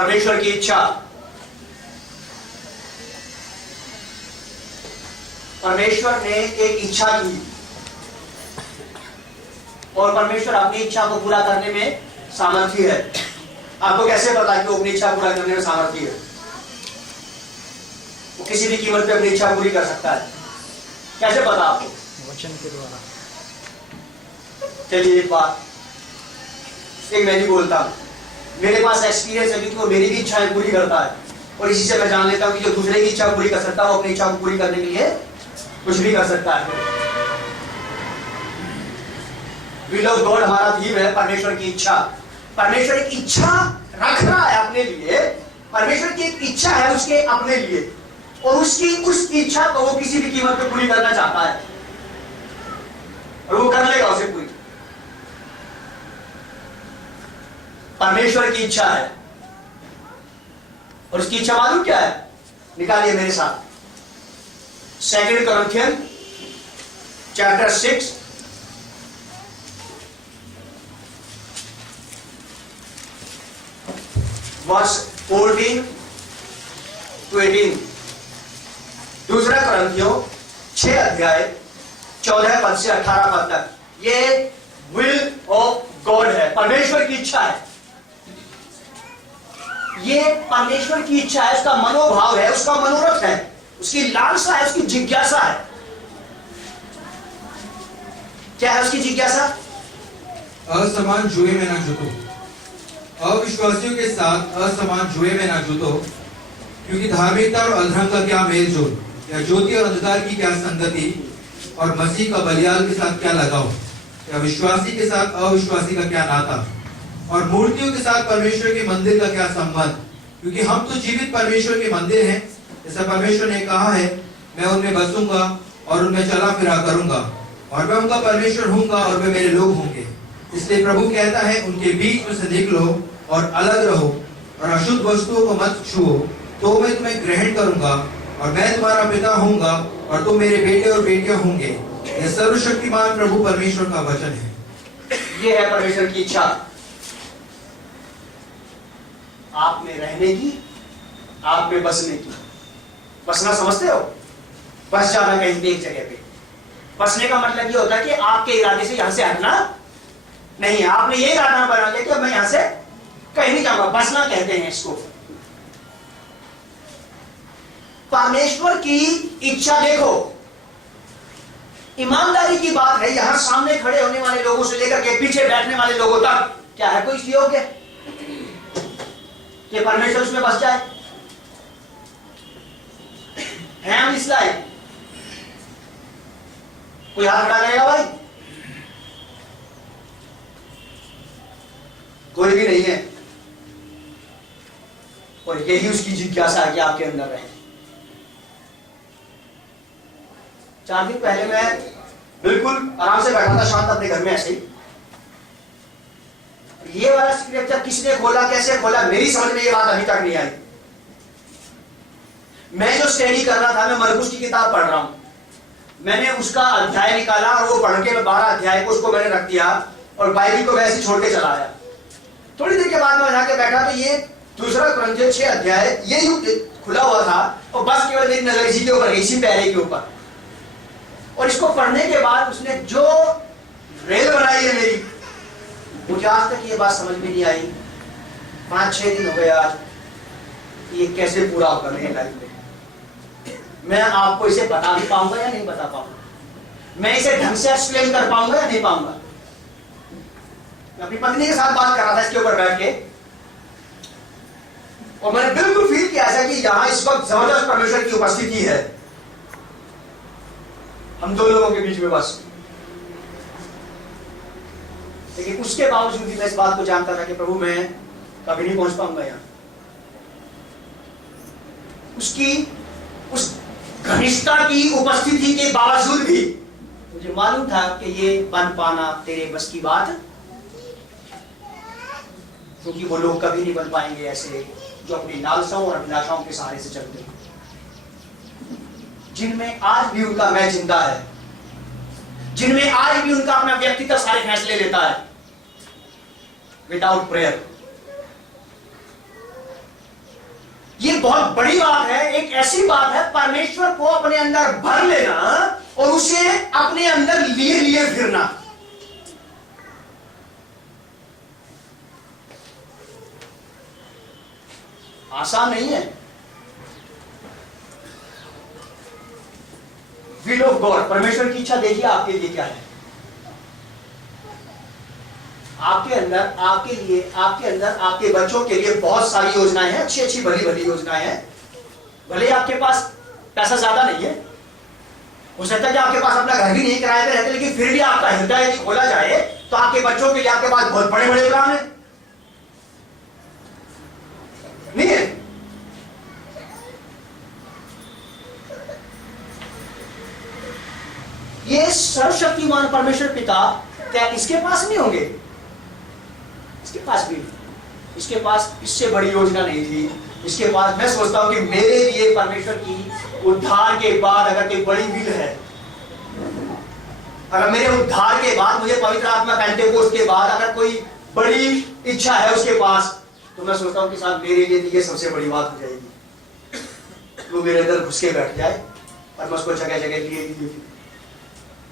परमेश्वर की इच्छा। परमेश्वर ने एक इच्छा की और परमेश्वर अपनी इच्छा को पूरा करने में सामर्थ्य है। आपको कैसे पता कि वो अपनी इच्छा पूरा करने में सामर्थ्य है? वो किसी भी कीमत पे अपनी इच्छा पूरी कर सकता है। कैसे पता आपको? वचन के द्वारा। चलिए एक बात एक मैं भी बोलता हूँ, मेरे पास एक्सपीरियंस है क्योंकि वो मेरी भी इच्छाएं पूरी करता है और इसी से मैं जान लेता हूँ कि जो दूसरे की इच्छा पूरी कर सकता है वो अपनी इच्छा को पूरी करने के लिए कुछ भी कर सकता है। विल ऑफ गॉड हमारा थीम है परमेश्वर की इच्छा। परमेश्वर एक इच्छा रख रहा है अपने लिए, परमेश्वर की एक इच्छा है उसके अपने लिए और उसकी उस इच्छा को वो किसी भी कीमत पे पूरी करना चाहता है और वो कर लेगा उसे पूरी। परमेश्वर की इच्छा है और उसकी इच्छा मालूम क्या है? निकालिए मेरे साथ 2 Corinthians chapter 6 verse 14 to 18। 2 Corinthians 6 अध्याय 14 पद से 18 पद तक। ये विल ऑफ गॉड है, परमेश्वर की इच्छा है। ये परमेश्वर की इच्छा है, उसका मनोभाव है, उसका मनोरथ है, उसकी लालसा है, उसकी जिज्ञासा है। क्या है उसकी जिज्ञासा? असमान जुए में ना जुटो, अविश्वासियों के साथ असमान जुए में ना जुटो, क्योंकि धार्मिकता और अधर्म का क्या मेल जोल, या ज्योति और अंधकार की क्या संगति, और मसीह का बलियाल के साथ क्या लगाव, या विश्वासी के साथ अविश्वासी का क्या नाता, और मूर्तियों के साथ परमेश्वर के मंदिर का क्या संबंध, क्योंकि हम तो जीवित परमेश्वर के मंदिर हैं। जैसा परमेश्वर ने कहा है, मैं उनमें बसूंगा और उनमें चला फिरा करूंगा और मैं उनका परमेश्वर हूंगा और वे मेरे लोग होंगे। इसलिए प्रभु कहता है, उनके बीच में से निकलो और अलग रहो और अशुद्ध वस्तुओं को मत छुओ, तो मैं तुम्हें ग्रहण करूंगा और मैं तुम्हारा पिता होऊंगा और तुम मेरे बेटे और बेटियां होंगे। यह सर्वशक्तिमान प्रभु परमेश्वर का वचन है। ये है परमेश्वर की इच्छा, आप में रहने की, आप में बसने की। बसना समझते हो? बस जाना कहीं भी एक जगह पे। बसने का मतलब ये होता है कि आपके इरादे से यहां से हटना नहीं है। आपने ये इरादा बना लिया कि मैं यहां से कहीं नहीं जाऊंगा, बसना कहते हैं इसको। परमेश्वर की इच्छा देखो, ईमानदारी की बात है, यहां सामने खड़े होने वाले लोगों से लेकर के पीछे बैठने वाले लोगों तक, क्या है कोई योग्य कि परमेश्वर उसमें बस जाए? है हम इस लायक? कोई हाथ खड़ा करेगा भाई? कोई भी नहीं है। और यही उसकी जिज्ञासा है कि आपके अंदर रहे। 4 दिन पहले मैं बिल्कुल आराम से बैठा था शांत अपने घर में ऐसे ही। ये वाला स्क्रिप्चर किसने खोला, कैसे खोला, मेरी समझ में ये बात अभी तक नहीं आई। मैं जो स्टडी कर रहा था, मैं मरकुस की किताब पढ़ रहा हूं। मैंने उसका अध्याय निकाला और वो पढ़ के 12 अध्याय को उसको मैंने रख दिया और बाइबल को वैसे छोड़ के चला आया। थोड़ी देर के बाद मैं जाके बैठा तो ये 2 Corinthians 6 अध्याय ये खुला हुआ था और बस केवल मेरी नजर इसी के ऊपर, इसी पहले के ऊपर। और इसको पढ़ने के बाद उसने जो रेल बनाई है मेरी, मुझे आज तक ये बात समझ में नहीं आई। 5-6 दिन हो गए आज, ये कैसे पूरा होगा मेरी लाइफ में। मैं आपको इसे बता भी पाऊंगा या नहीं बता पाऊंगा, मैं इसे ढंग से एक्सप्लेन कर पाऊंगा या नहीं पाऊंगा। मैं अपनी पत्नी के साथ बात कर रहा था इसके ऊपर बैठ के और मैंने बिल्कुल फील किया ऐसा कि यहां इस वक्त जबरदस्त परमेश्वर की उपस्थिति है हम दो लोगों के बीच में बस। लेकिन उसके बावजूद भी मैं इस बात को जानता था कि प्रभु मैं कभी नहीं पहुंच पाऊंगा यहां। उसकी उस घनिष्ठता की उपस्थिति के बावजूद भी मुझे मालूम था कि ये बन पाना तेरे बस की बात, क्योंकि वो लोग कभी नहीं बन पाएंगे ऐसे जो अपनी लालसाओं और अभिलाषाओं के सहारे से चलते हैं, जिनमें आज भी उनका मैं जिंदा है, जिनमें आज भी उनका अपना व्यक्तिगत सारे फैसले लेता है विदाउट प्रेयर। ये बहुत बड़ी बात है, एक ऐसी बात है परमेश्वर को अपने अंदर भर लेना और उसे अपने अंदर लिए लिए फिरना। आसान नहीं है। विल ऑफ गॉड, परमेश्वर की इच्छा देखिए आपके लिए क्या है। आपके अंदर, आपके लिए, आपके अंदर, आपके बच्चों के लिए बहुत सारी योजनाएं हैं, अच्छी अच्छी भली भली योजनाएं हैं। भले ही आपके पास पैसा ज्यादा नहीं है, हो सकता है कि आपके पास अपना घर भी नहीं किराए पे रहते, लेकिन फिर भी आपका हृदय यदि खोला जाए तो आपके बच्चों के लिए आपके पास बहुत बड़े बड़े प्लान है, नहीं है? ये सर्वशक्तिमान परमेश्वर पिता क्या इसके पास नहीं होंगे? इसके पास भी, इसके पास इससे बड़ी योजना नहीं थी। इसके पास, मैं सोचता हूं कि मेरे लिए परमेश्वर की उद्धार के बाद अगर कोई बड़ी विल है, अगर मेरे उद्धार के बाद, मुझे पवित्र आत्मा पेंटेकोस्ट के बाद अगर कोई बड़ी इच्छा है उसके पास, तो मैं सोचता हूं कि साहब मेरे लिए ये सबसे बड़ी बात हो जाएगी। वो मेरे अंदर घुस के बैठ जाए और मैं उसको जगह जगह लिए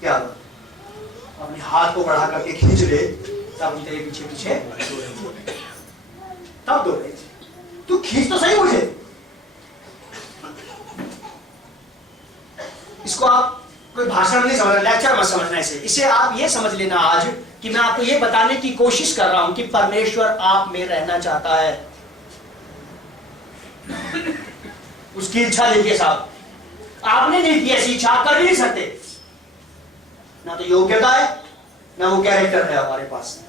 क्या अपने हाथ को बढ़ा करके खींच ले, तब तेरे पीछे पीछे तब दो रहे, तू खींच तो सही मुझे। इसको आप कोई भाषण नहीं समझना, लेक्चर मत समझना इसे आप ये समझ लेना आज कि मैं आपको ये बताने की कोशिश कर रहा हूं कि परमेश्वर आप में रहना चाहता है। उसकी इच्छा देखिए साहब, आपने नहीं की ऐसी इच्छा, कर भी नहीं सकते। ना तो योग्यता है, ना वो कैरेक्टर है हमारे पास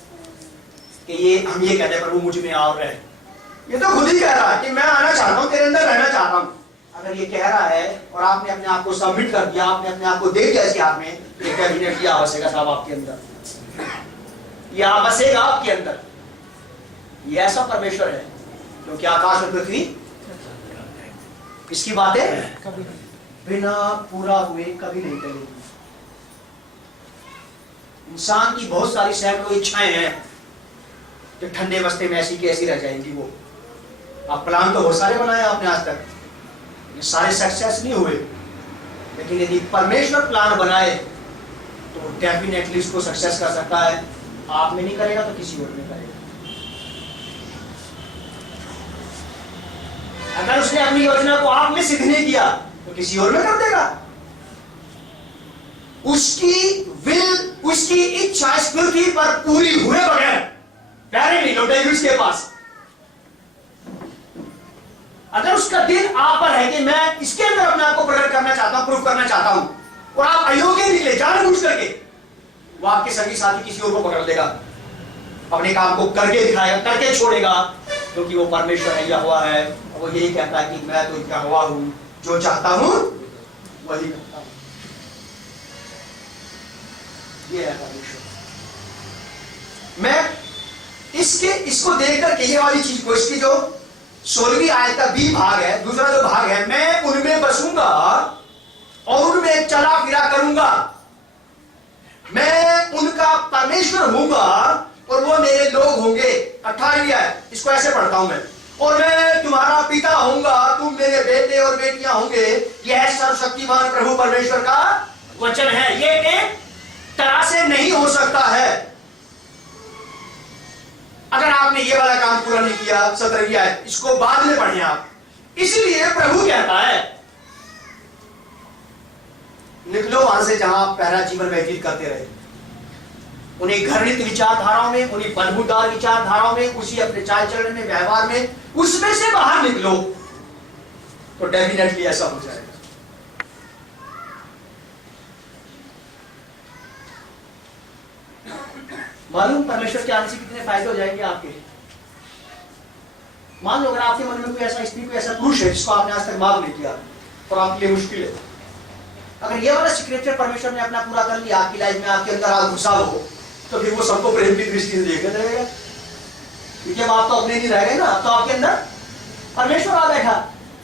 कि ये हम ये कहते हैं प्रभु मुझ में आओ रहे। ये तो खुद ही कह रहा है कि मैं आना चाहता हूं, तेरे अंदर रहना चाहता हूं। अगर ये कह रहा है और आपने अपने आप को सबमिट कर दिया, आपने अपने आप को दे दिया इसके हाथ में, ये कैबिनेट यह बसेगा साहब आपके अंदर, यह बसेगा आपके अंदर। ये ऐसा परमेश्वर है क्योंकि आकाश और पृथ्वी इसकी बातें बिना पूरा हुए कभी नहीं टलेगी। इंसान की बहुत सारी सैकड़ों इच्छाएं हैं जो ठंडे बस्ते में ऐसी की ऐसी रह जाएंगी। वो आप प्लान तो बहुत सारे बनाए आपने आज तक, ये सारे सक्सेस नहीं हुए, लेकिन यदि परमेश्वर प्लान बनाए तो डेफिनेटली उसको सक्सेस कर सकता है। आप में नहीं करेगा तो किसी और में करेगा। अगर उसने अपनी योजना को आप में सिद्ध नहीं किया तो किसी और में कर देगा। उसकी विल, उसकी इच्छा इस पृथ्वी पर पूरी हुए बगैर पैरे नहीं लौटेगी उसके पास। अगर उसका दिल आप पर है कि मैं इसके अंदर अपने आप को प्रकट करना चाहता हूं, प्रूफ करना चाहता हूं, और आप अयोग्य निकले जानबूझ करके, वो आपके संगी साथी किसी और को पकड़ लेगा, अपने काम को करके दिखाएगा, करके छोड़ेगा, क्योंकि वो परमेश्वर है, यहोवा है। और वो यही कहता है कि मैं तो यहोवा हूं, जो चाहता हूं वही करता हूं। ये है परमेश्वर। मैं इसको देख करके ये वाली चीज को, इसकी जो 16वीं आयत का बी भाग है, दूसरा जो भाग है, मैं उनमें बसूंगा और उनमें चला फिरा करूंगा, मैं उनका परमेश्वर होऊंगा और वो मेरे लोग होंगे। 18वीं आयत, इसको ऐसे पढ़ता हूं मैं, और मैं तुम्हारा पिता होऊंगा, तुम मेरे बेटे और बेटियां होंगे। यह सर्वशक्तिमान प्रभु परमेश्वर का वचन है। ये एक तरह से नहीं हो सकता है अगर आपने ये वाला काम पूरा नहीं किया। 17वीं आयत, इसको बाद में पढ़िए आप। इसलिए प्रभु कहता है, निकलो वहां से जहां आप पहला जीवन व्यतीत करते रहे, उन्हीं घृणित विचारधाराओं में, उन्हीं बदबूदार विचारधाराओं में, उसी अपने चाल चलन में, व्यवहार में, उसमें से बाहर निकलो तो डेफिनेटली ऐसा हो जाएगा। मालूम परमेश्वर के आने से कितने फायदे हो जाएंगे आपके। मान लो अगर आपके मन में कोई ऐसा स्त्री, कोई ऐसा पुरुष है जिसको आपने आज तक माफ नहीं किया और आपके लिए मुश्किल है, अगर ये वाला स्क्रिप्चर परमेश्वर ने अपना पूरा कर लिया आपकी लाइफ में, आपके अंदर आप घुसा हो, तो फिर वो सबको प्रेम की दृष्टि से देखते रहेगा, क्योंकि अब आप तो अपने नहीं रह गए ना, अब तो आपके अंदर परमेश्वर आ बैठा।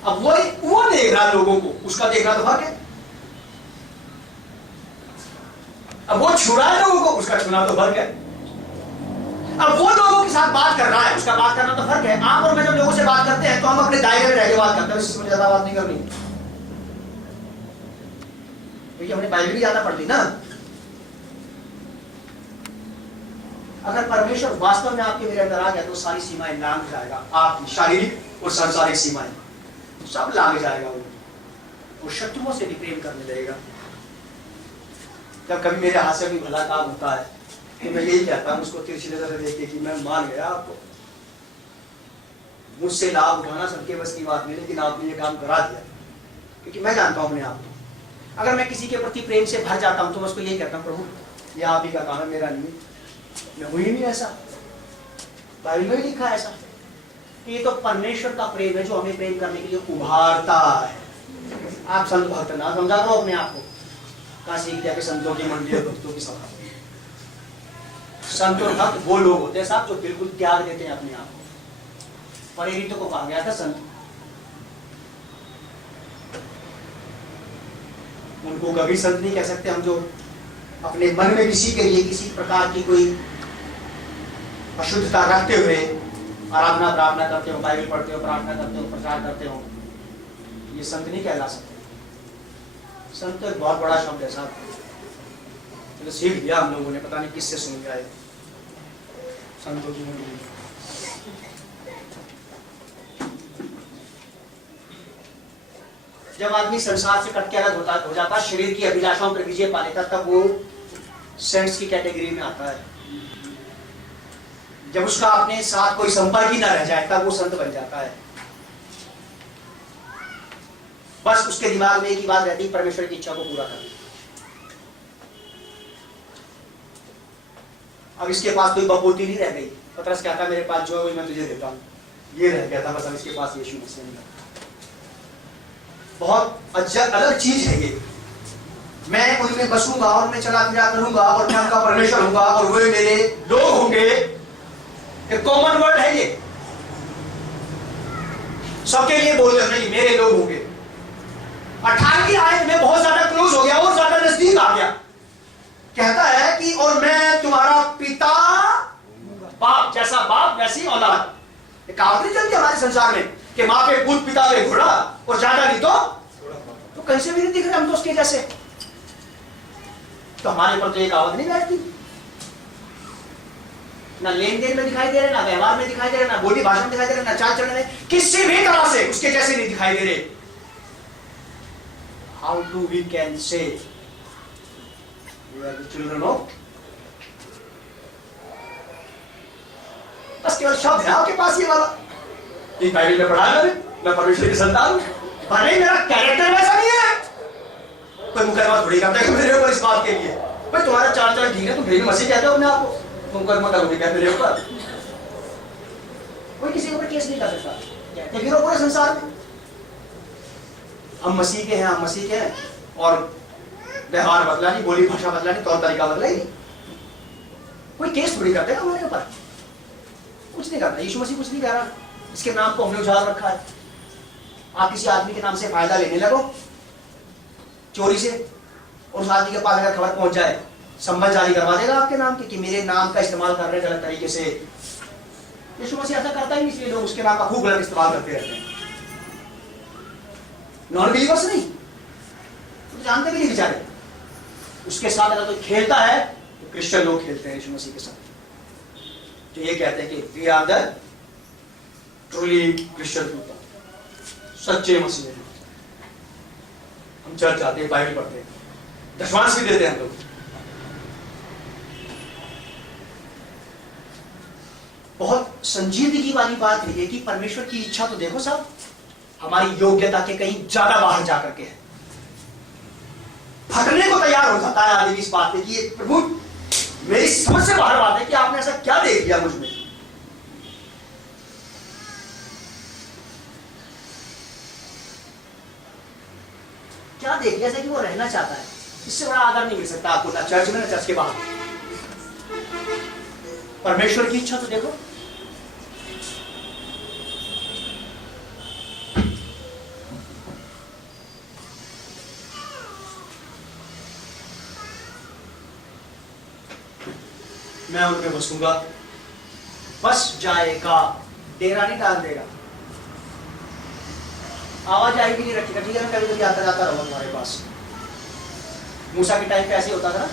अब वो देख रहा लोगों को, उसका देखना तो फर्क है। अब वो छू रहा है लोगों को, उसका छूना तो फर्क है। अब वो लोगों के साथ बात कर रहा है, उसका बात करना तो फर्क है। आप और मैं जब लोगों से बात करते हैं तो तो हम अपने दायरे में रह के बात करते हैं, इससे ज्यादा बात नहीं करनी, क्योंकि हमने बाइबल भी ज्यादा पढ़ ली ना। अगर परमेश्वर वास्तव में आपके मेरे अंदर आ गया तो सारी सीमाएं लांघ जाएगा, आपकी शारीरिक और सांसारिक सीमाएं सब लांघ जाएगा। वो शत्रुओं से भी प्रेम करने लगेगा। जब कभी मेरे हाथ से भी भला काम होता है तो मैं यही कहता हूँ उसको तिरछी नजर से देख के कि मैं मान गया, आपको मुझसे लाभ उठाना सबके बस की बात नहीं, लेकिन आपने ये काम करा दिया, क्योंकि मैं जानता हूँ अपने आप को। अगर मैं किसी के प्रति प्रेम से भर जाता हूँ तो मैं उसको यही कहता हूँ, प्रभु ये आप ही का काम है, मेरा नहीं, मैं हुई नहीं ऐसा, बाइबल में भी लिखा है ऐसा। ये तो परमेश्वर का प्रेम है जो हमें प्रेम करने के लिए उभारता है। आप संत भक्त ना समझा दो अपने आप को, काशी की जाके संतों की मंडली भक्तों की सभा। संत और भक्त वो लोग होते हैं साहब जो बिल्कुल त्याग देते हैं अपने आप को। परिणितों को कहा गया था संत, उनको कभी संत नहीं कह सकते हम, जो अपने मन में किसी के लिए किसी प्रकार की कोई अशुद्धता रखते हुए आराधना प्रार्थना करते हो, बाइबल पढ़ते हो, प्रार्थना करते हो, प्रचार करते हो, ये संत नहीं कहला सकते। संत एक बहुत बड़ा शब्द है साहब, तो सीख लिया हम लोगों ने, पता नहीं किससे सुन गया है संतों की मंडली। जब आदमी संसार से कट के अलग हो जाता, शरीर की अभिलाषाओं पर विजय पा लेता, तब वो सेंट्स की कैटेगरी में आता है। जब उसका अपने साथ कोई संपर्क ही ना रह जाए तब वो संत बन जाता है। बस उसके दिमाग में एक ही बात रहती है, परमेश्वर की इच्छा को पूरा करना। अब इसके पास कोई बपोती नहीं रह गई। पतरस कहता मेरे पास जो है मैं तुझे देता हूं, ये रह गया था बस। अब इसके पास यीशु मसीह नहीं। बहुत अलग चीज है ये। मैं उनमें बसूंगा और मैं चला फिरा करूंगा और मैं उनका परमेश्वर होऊंगा और वे मेरे लोग होंगे। एक कॉमन वर्ड है ये, सबके लिए बोल रहे नहीं, मेरे लोग होंगे। 18वीं आयत में बहुत ज्यादा क्लोज हो गया और ज्यादा नजदीक आ गया। कहता है कि और मैं तुम्हारा पिता, बाप जैसा बाप वैसी औलाद। कहावत नहीं चलती हमारे संसार में कि माँ पे पूत पिता पे घोड़ा, और ज्यादा नहीं तो कहीं से भी नहीं दिख रहे हम तो उसके जैसे। तो हमारे ऊपर तो एक कहावत नहीं बैठती, ना लेन देन में दिखाई दे रहे, ना व्यवहार में दिखाई दे रहे, ना बोली भाषा में दिखाई दे रहे, ना चाल चलन में, किसी भी तरह से उसके जैसे नहीं दिखाई दे रहे। How do we can say we are the children of? बस केवल शब्द है आपके पास ये वाला, ये बाइबल में पढ़ा है, मैं परमेश्वर की संतान हूं, पर नहीं मेरा कैरेक्टर वैसा नहीं है। कोई मुकदमा थोड़ी करता है मेरे ऊपर इस बात के लिए, भाई तुम्हारा चाल चलन ठीक है, तुम भेद मसीह कहते हो अपने आप को, मुकदमा करोगे क्या मेरे ऊपर? कोई किसी के ऊपर केस नहीं कर सकता, लेकिन वो पूरे संसार में हम मसीह के हैं, हम मसीह के हैं, और व्यवहार बदला नहीं, बोली भाषा बदला नहीं, तौर तरीका बदला ही नहीं। कोई केस थोड़ी करते हैं हमारे ऊपर, कुछ नहीं करता। यीशु मसीह कुछ नहीं कह रहा, इसके नाम को हमने उजाड़ रखा है। आप किसी आदमी के नाम से फायदा लेने लगो चोरी से, और उस आदमी के पास अगर खबर पहुंच जाए, संबंध जारी करवा देगा आपके नाम के कि मेरे नाम का इस्तेमाल कर रहे हैं गलत तरीके से। यीशु मसीह ऐसा करता ही नहीं, इसलिए लोग उसके नाम का खूब गलत इस्तेमाल करते रहते हैं। नॉन बिलीवर्स नहीं, तो जानते भी नहीं बेचारे। उसके साथ अगर कोई खेलता है तो क्रिश्चियन लोग खेलते हैं यीशु मसीह के साथ, तो ये कहते हैं कि we are the truly Christian people, सच्चे मसीह। हम चर्च आते हैं, बाइबल पढ़ते हैं, दशमांश भी देते हैं हम लोग। बहुत संजीदगी वाली बात है कि परमेश्वर की इच्छा तो देखो साहब, हमारी योग्यता के कहीं ज्यादा बाहर जाकर के है। फटने को तैयार हो जाता है आदमी इस बात पे कि ये प्रभु मेरी समझ से बाहर बात है कि आपने ऐसा क्या देख लिया मुझ में। क्या देख लिया कि वो रहना चाहता है। इससे बड़ा आदर नहीं मिल सकता आपको, ना चर्च में ना चर्च के बाहर। परमेश्वर की इच्छा तो देखो। मैं उनमें बसूंगा, बस जाएगा, डेरा नहीं डाल देगा। आवाज आई भी नहीं रखी, ठीक है मैं कभी कभी आता जाता रहूंगा तुम्हारे पास। मूसा के टाइम पे ऐसे होता था ना,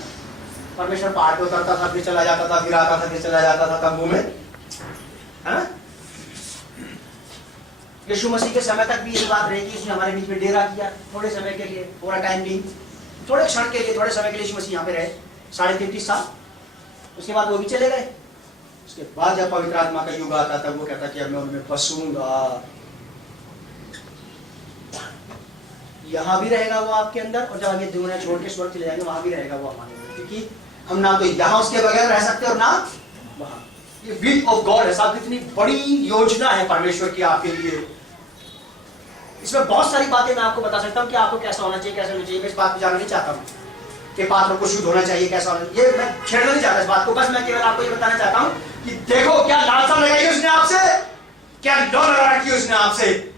परमेश्वर पहाड़ पे उतरता था, फिर चला जाता था, फिर आता था, फिर चला जाता था तंबू में, है ना। यीशु मसीह के समय तक भी ये बात रही कि उसने हमारे बीच में डेरा किया थोड़े समय के लिए, पूरा टाइम नहीं, थोड़े क्षण के लिए, थोड़े समय के लिए यीशु मसीह यहाँ पे रहे 33.5 साल। उसके बाद वो भी चले गए। उसके बाद जब पवित्र आत्मा का युग आता तब वो कहता कि अब मैं उनमें बसूंगा, यहाँ भी रहेगा वो आपके अंदर, और जब हम ये दुनिया छोड़ के स्वर्ग चले जाएंगे वहां भी रहेगा वो हमारे अंदर, क्योंकि हम ना तो यहाँ उसके बगैर रह सकते और ना वहां। ये विल ऑफ गॉड है साहब, कितनी बड़ी योजना है परमेश्वर की आपके लिए। इसमें बहुत सारी बातें मैं आपको बता सकता हूँ कि आपको कैसा होना चाहिए, कैसा होना चाहिए। मैं इस बात पे जाना नहीं चाहता हूँ कि पात्र को शुद्ध होना चाहिए, कैसा होना चाहिए, ये मैं छेड़ना नहीं चाहता इस बात को। बस मैं केवल आपको ये बताना चाहता हूँ कि देखो क्या लालसा लगाई उसने आपसे, क्या डर रखी उसने आपसे।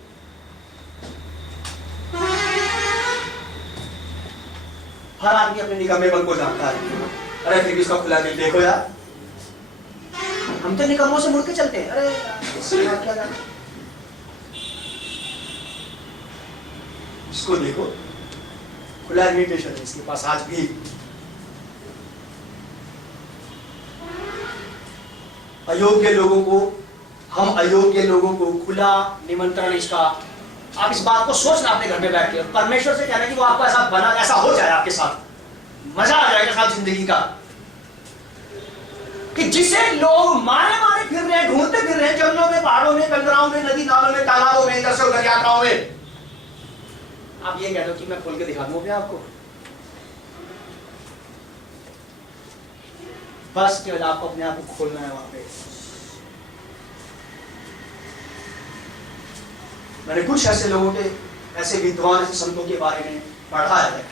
हर आदमी अपने निकम्मेपन को जानता है। अरे फिर भी इसका खुला दिल देखो यार, हम तो निकम्मों से मुड़ के चलते हैं। अरे यार क्या जाना, इसको देखो, खुला इन्विटेशन है इसके पास आज भी। अयोग्य लोगों को, हम अयोग्य लोगों को खुला निमंत्रण इसका। आप इस बात को सोचना अपने घर में बैठ के, परमेश्वर से कहना कि वो आपको ऐसा बना, ऐसा हो जाए आपके साथ, मजा आ जाएगा साथ जिंदगी का, कि जिसे लोग मारे मारे फिर रहे हैं, ढूंढते फिर रहे हैं, जंगलों में, पहाड़ों में, कंदराओं में, नदी नालों में, तालाबों में, इधर से उधर यात्राओं में। आप ये कह दो कि मैं खोल के दिखा दूं क्या आपको, बस केवल आपको अपने आप को खोलना है वहां पे। मैंने कुछ ऐसे लोगों के, ऐसे विद्वान, ऐसे संतों के बारे में पढ़ा है।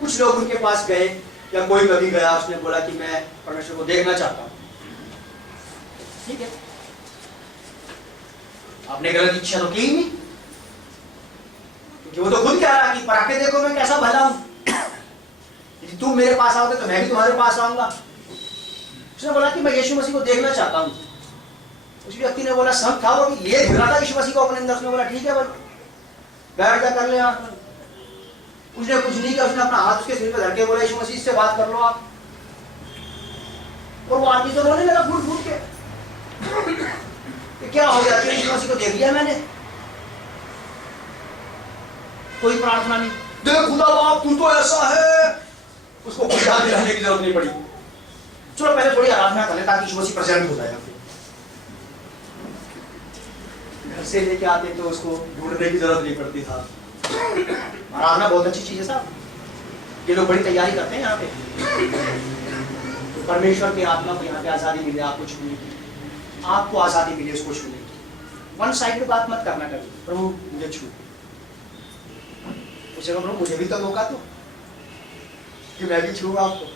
कुछ लोग उनके पास गए या कोई कभी गया, उसने बोला कि मैं परमेश्वर को देखना चाहता हूं। ठीक है, आपने गलत इच्छा तो की नहीं, क्योंकि वो तो खुद कह रहा है कि पराके देखो मैं कैसा भला हूं, यदि तुम मेरे पास आओगे तो मैं भी तुम्हारे पास आऊंगा। उसने बोला कि मैं यीशु मसीह को देखना चाहता हूं। उस व्यक्ति ने बोला, संत था वो, लिए घिर रहा था यीशु मसीह को अपने अंदर। उसने बोला ठीक है बोलो, बैठ जा, कर ले आप। उसने कुछ नहीं किया, उसने अपना हाथ उसके सिर पे धर के बोला यीशु मसीह से बात कर लो आप। और वो आदमी तो रोने लगा फूट फूट के, क्या हो गया, यीशु मसीह को देख लिया मैंने, कोई प्रार्थना नहीं, देख खुदा बाप तू तो ऐसा है। उसको कुछ याद दिलाने की जरूरत नहीं पड़ी। चलो पहले थोड़ी आराधना कर ले ताकि यीशु मसीह प्रेजेंट हो जाए। घर से लेके आते तो उसको ढूंढने की जरूरत नहीं पड़ती था। आराधना बहुत अच्छी चीज है साहब, ये लोग बड़ी तैयारी करते हैं यहाँ पे। तो परमेश्वर की आत्मा को यहाँ पे आजादी मिले आपको छूने की, आपको आजादी मिले उसको छूने की। वन साइड बात मत करना कभी, प्रभु मुझे छू, उसे प्रभु मुझे भी तो मौका दो कि मैं भी छूंगा आपको।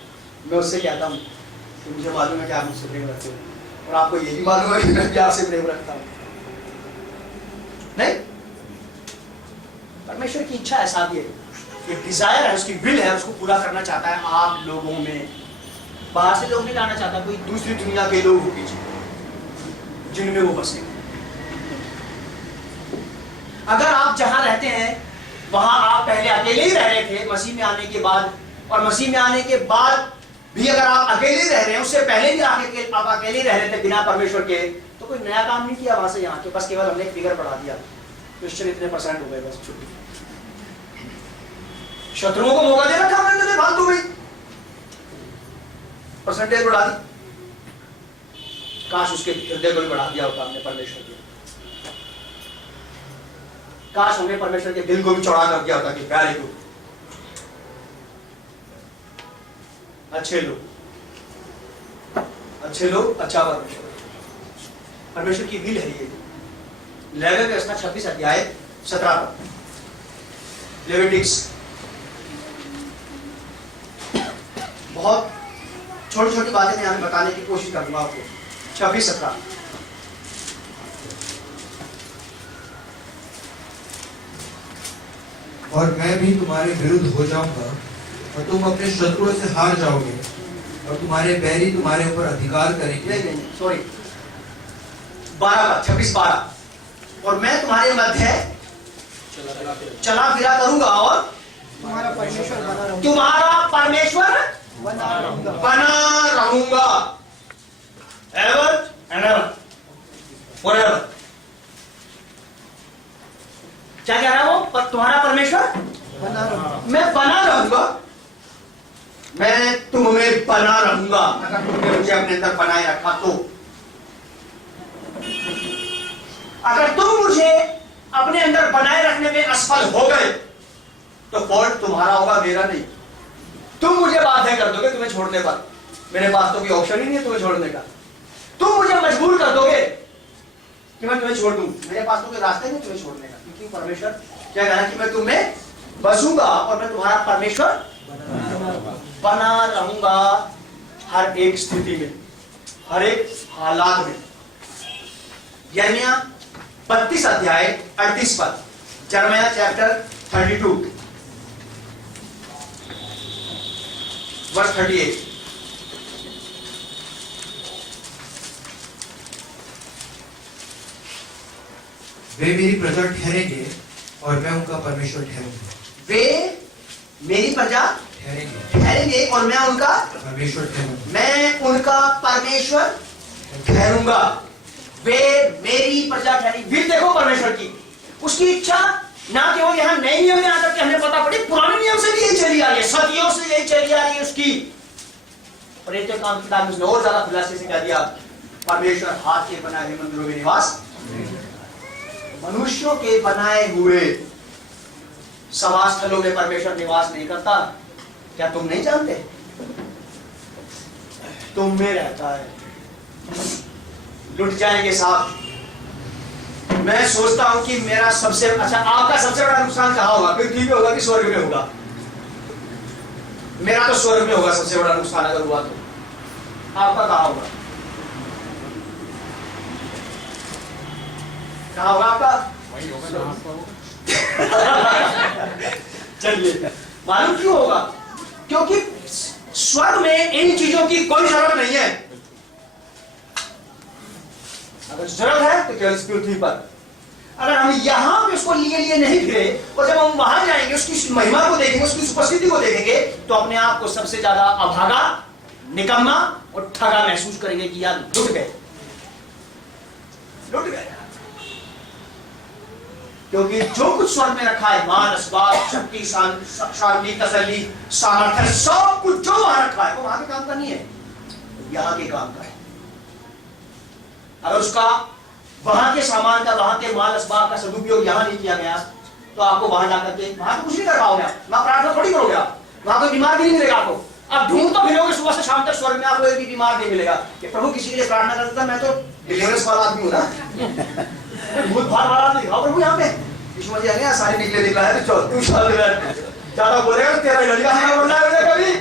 मैं उससे कहता हूँ कि मुझे मालूम है कि आप मुझसे प्रेम रखते हो, और आपको ये भी मालूम है कि मैं भी आपसे प्रेम रखता हूँ। नहीं, परमेश्वर की इच्छा है साहब, ये डिजायर है, उसकी विल है, उसको पूरा करना चाहता है आप लोगों में। बाहर से लोग नहीं लाना चाहता, कोई दूसरी दुनिया के लोग होंगे जिनमें वो बसे। अगर आप जहां रहते हैं वहां आप पहले अकेले ही रह रहे थे मसीह में आने के बाद, और मसीह में आने के बाद भी अगर आप अकेले रह रहे हैं, उससे पहले भी आप अकेले रह रहे थे बिना परमेश्वर के, तो कोई नया काम नहीं किया वहां से यहाँ के, बस केवल हमने एक फिगर बढ़ा दिया, क्रिश्चियन इतने % हो गए, बस छुट्टी। शत्रुओं को मौका दे रखा हमने, फालतू में परसेंटेज बढ़ा दी। काश उसके हृदय को भी बढ़ा दिया होता हमने परमेश्वर के, काश हमने परमेश्वर के दिल को भी चौड़ा कर दिया होता कि वेरी गुड, अच्छे लोग अच्छा परमेश्वर, परमेश्वर की विल है ये। लेविटिक्स 26 अध्याय 17 पद, लेविटिक्स बहुत छोटी छोटी बातें मैं यहाँ बताने की कोशिश करूंगा आपको। 26-17 और मैं भी तुम्हारे विरुद्ध हो जाऊंगा और तुम अपने शत्रुओं से हार जाओगे और तुम्हारे बैरी तुम्हारे ऊपर अधिकार करेंगे। नहीं, सॉरी, 12 26-12, और मैं तुम्हारे मध्य चला फिरा करूंगा और तुम्हारा परमेश्वर बना रहूंगा। तुम्हारा परमेश्वर बना रहूंगा। बना रहूंगा। Ever and ever forever. क्या कह रहा है वो? तुम्हारा परमेश्वर बना रहूंगा। मैं बना रहूंगा। मैं तुम में बना रहूंगा अगर तुमने मुझे अपने अंदर बनाए रखा तो। अगर तुम मुझे अपने अंदर बनाए रखने में असफल हो गए तो फॉल्ट तुम्हारा होगा, मेरा नहीं। तुम मुझे बाध्य कर दोगे तुम्हें छोड़ने पर, मेरे पास तो कोई ऑप्शन ही नहीं है तुम्हें छोड़ने का। तुम मुझे मजबूर कर दोगे कि मैं तुम्हें छोड़ दूं, मेरे पास तो कोई रास्ता नहीं तुम्हें छोड़ने का, क्योंकि परमेश्वर क्या कह रहा है कि मैं तुम में बसूंगा और मैं तुम्हारा परमेश्वर बना रहूंगा हर एक स्थिति में, हर एक हालात में। यिर्मयाह 32 अध्याय 38 पद, यिर्मयाह चैप्टर 32 वर्स 38। वे मेरी प्रजा ठहरेंगे और मैं उनका परमेश्वर ठहरूंगा। वे मेरी प्रजा ठहरेंगे ठहरेंगे और मैं उनका परमेश्वर ठहरूंगा। मैं उनका परमेश्वर ठहरूंगा। वे मेरी प्रजा ठहरी। फिर देखो परमेश्वर की उसकी इच्छा ना केवल यहाँ नए नियम में आकर के हमें पता पड़ी, पुराने नियम से भी यही चली आ रही है, सदियों से यही चली आ रही है उसकी। और एक काम किताब में उसने और ज्यादा खुलासे से कह दिया, परमेश्वर हाथ के बनाए हुए मंदिरों में निवास, मनुष्यों के बनाए हुए सभा स्थलों में परमेश्वर निवास नहीं करता। क्या तुम नहीं जानते? तुम में रहता है। लुट जाएंगे साहब। मैं सोचता हूं कि मेरा सबसे अच्छा, आपका सबसे बड़ा नुकसान कहां होगा? पृथ्वी पे होगा कि स्वर्ग में होगा? मेरा तो स्वर्ग में होगा सबसे बड़ा नुकसान अगर हुआ तो। आपका कहां होगा? कहां होगा आपका? वही होगा जहां आपका होगा। चलिए, मालूम क्यों होगा? क्योंकि स्वर्ग में इन चीजों की कोई जरूरत नहीं है। अगर जरूरत है तो केवल इस पृथ्वी पर। अगर हम यहां पे उसको लिए नहीं फिरे और जब हम वहां जाएंगे उसकी महिमा को देखेंगे, उसकी उपस्थिति को देखेंगे तो अपने आप को सबसे ज्यादा अभागा, निकम्मा और ठगा महसूस करेंगे कि यार लुट गए, लुट गए। क्योंकि जो कुछ स्वर्ग में रखा है, मान, असबाब, शक्ति, शांति, तसल्ली, सामर्थ्य, सब कुछ जो वहां रखा है वो वहां के काम का नहीं है, यहां के काम का है। अगर उसका वहां के सामान का, वहां के माल असबाब का सदुपयोग यहां नहीं किया गया तो आपको वहां जाकर के वहां तो कुछ नहीं कर पाओगे आप, वहां प्रार्थना थोड़ी करोगे आप, वहां कोई बीमार भी नहीं मिलेगा आपको। आप ढूंढ तो फिरोगे सुबह से शाम तक, स्वर्ग में आपको एक भी बीमार नहीं मिलेगा कि प्रभु किसी के लिए प्रार्थना करता था, मैं तो डिलीवरेंस वाला आदमी हूं ना, बहुत भार वाला आदमी दिखाओ प्रभु यहाँ पे। यीशु मसीह ने सारी निकला है तो तू ज्यादा बोलेगा तेरा लड़का है बोलना है कभी।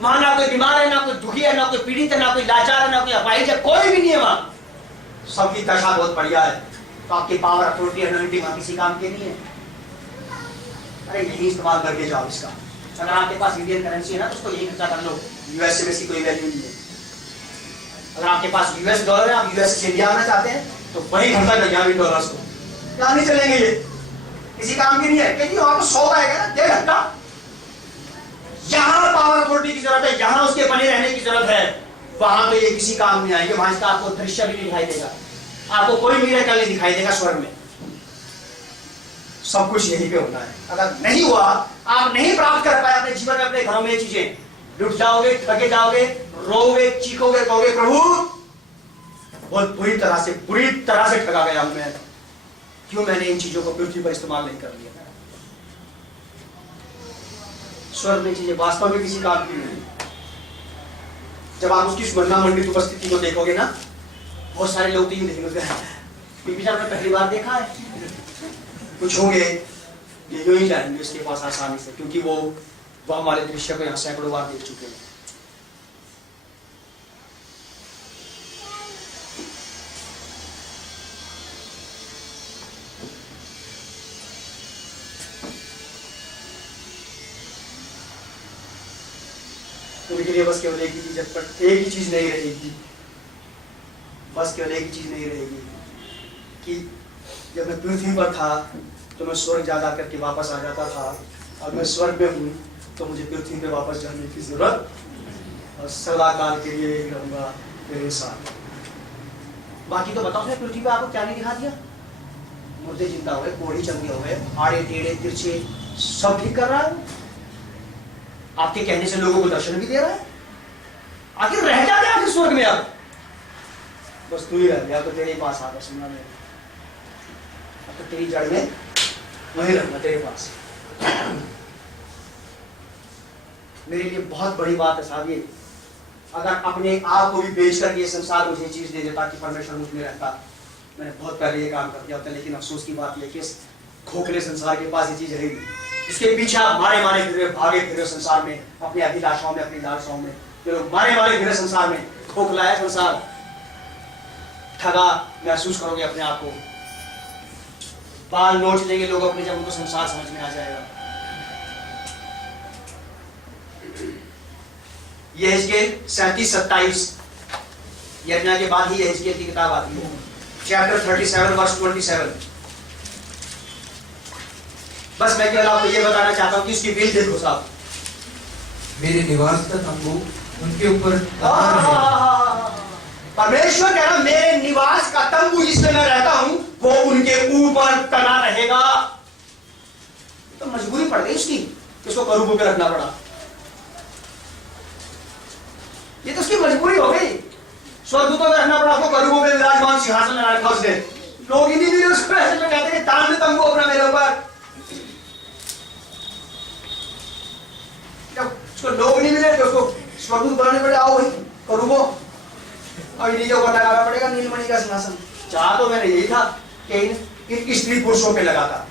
वहां ना कोई बीमार है, ना कोई दुखी है, ना कोई पीड़ित है, ना कोई लाचार है, ना कोई अपाहिज है, कोई भी नहीं है वहां। सबकी दशा बहुत बढ़िया है। तो आपकी पावर, अथॉरिटी, एनर्जी वहां किसी काम के नहीं है। अरे यही इस्तेमाल करके जाओ इसका। अगर आपके पास इंडियन करेंसी है ना तो उसको यही खर्चा कर लो, यूएसए में इसकी कोई वैल्यू नहीं है। अगर आपके पास यूएस डॉलर है, आप यूएस से इंडिया आना चाहते हैं तो वही खर्चा कर यहाँ भी डॉलर्स को, कहां नहीं चलेंगे ये, किसी काम की नहीं है। क्योंकि वहां तो 100 आएगा ना 1.5 घंटा। यहाँ पावर अथॉरिटी की जरूरत है, यहाँ उसके बने रहने की जरूरत है, वहां तो ये किसी काम नहीं आएंगे। वहां इसका आपको दृश्य भी नहीं दिखाई देगा, आपको कोई मिरेकल नहीं दिखाई देगा स्वर्ग में। सब कुछ यहीं पे होना है। अगर नहीं हुआ, आप नहीं प्राप्त कर पाए अपने जीवन में, अपने घरों में ये चीजें, लुट जाओगे, ठगे जाओगे, रोगे, चीखोगे, कहोगे प्रभु बहुत बुरी तरह से ठगा गया हूं मैं, क्यों मैंने इन चीजों को पृथ्वी पर इस्तेमाल नहीं कर लिया। स्वर्ग में चीजें वास्तव में किसी काम की नहीं। जब आप उसकी महिमा मंडित उपस्थिति को देखोगे ना, बहुत सारे लोग नहीं देखेंगे, आपने पहली बार देखा है, कुछ होंगे ये यूं ही जाएंगे उसके पास आसानी से, क्योंकि वो हमारे दृश्य को यहाँ सैकड़ों बार देख चुके हैं। उनके लिए बस केवल एक ही चीज, एक ही चीज नहीं रहेगी, बस केवल एक ही चीज नहीं रहेगी कि जब मैं पृथ्वी पर था तो मैं स्वर्ग जा करके वापस आ जाता था, और मैं स्वर्ग में हूँ तो मुझे पृथ्वी पे वापस जाने की जरूरत, और सदाकाल के लिए ही रहूंगा तेरे साथ। बाकी तो बताओ पृथ्वी पे आपको क्या नहीं दिखा दिया? मुर्दे जिंदा हुए, कोढ़ी चंगे हुए, आड़े टेढ़े तिरछे सब ठीक कर रहा है। आपके कहने से लोगों को दर्शन भी दे रहा है। आखिर रह जाते हैं आखिर स्वर्ग में आप? बस तू ही रह गया, तो तेरे पास आकर सुनना मैं, अब तो तेरी जड़ में वही रहना तेरे पास। मेरे लिए बहुत बड़ी बात है साहब ये, अगर अपने आप को भी बेच करके ये संसार मुझे चीज दे देता कि परमेश्वर मुझ में रहता। मैंने बहुत पहले ये काम कर दिया होता, लेकिन अफसोस की बात यह कि इस खोखले संसार के पास ये चीज है नहीं। इसके पीछे आप मारे मारे फिर रहे, भागे फिर रहे संसार में, अपनी अभिलाषाओं में, अपनी लालसाओं में, जो लोग मारे मारे फिर रहे संसार में। खोखला है संसार, ठगा महसूस करोगे अपने आप को, बाल नोच लेंगे लोग अपने जब उनको संसार समझ में आ जाएगा। यहेजकेल 37-27 यज्ञ के बाद ही यहेजकेल की किताब आती है, चैप्टर 37 वर्स 27। बस मैं केवल आपको ये बताना चाहता हूं कि इसकी बिल देखो साहब। मेरे निवास का तंबू उनके ऊपर परमेश्वर कह रहा मेरे निवास का तंबू जिसमें मैं रहता हूं वो उनके ऊपर तना रहेगा। तो मजबूरी पड़ गई उसकी, इसको करूबों पे रखना पड़ा। ये तो उसकी मजबूरी हो गई, स्वर्गदूतों में रखना पड़ा, उसको करूबों पे विराजमान सिंहासन में रखा उसने। लोग ही नहीं मिले उसको, ऐसे में कहते हैं तान दे तंबू अपना मेरे ऊपर। जब उसको लोग नहीं मिले तो उसको स्वर्गदूत बनाने पड़े, आओ भाई करूबो, और इन्हीं के ऊपर लगाना पड़ेगा नीलमणि का सिंहासन। चाह तो मैंने यही था कि इन स्त्री पुरुषों पे लगाता।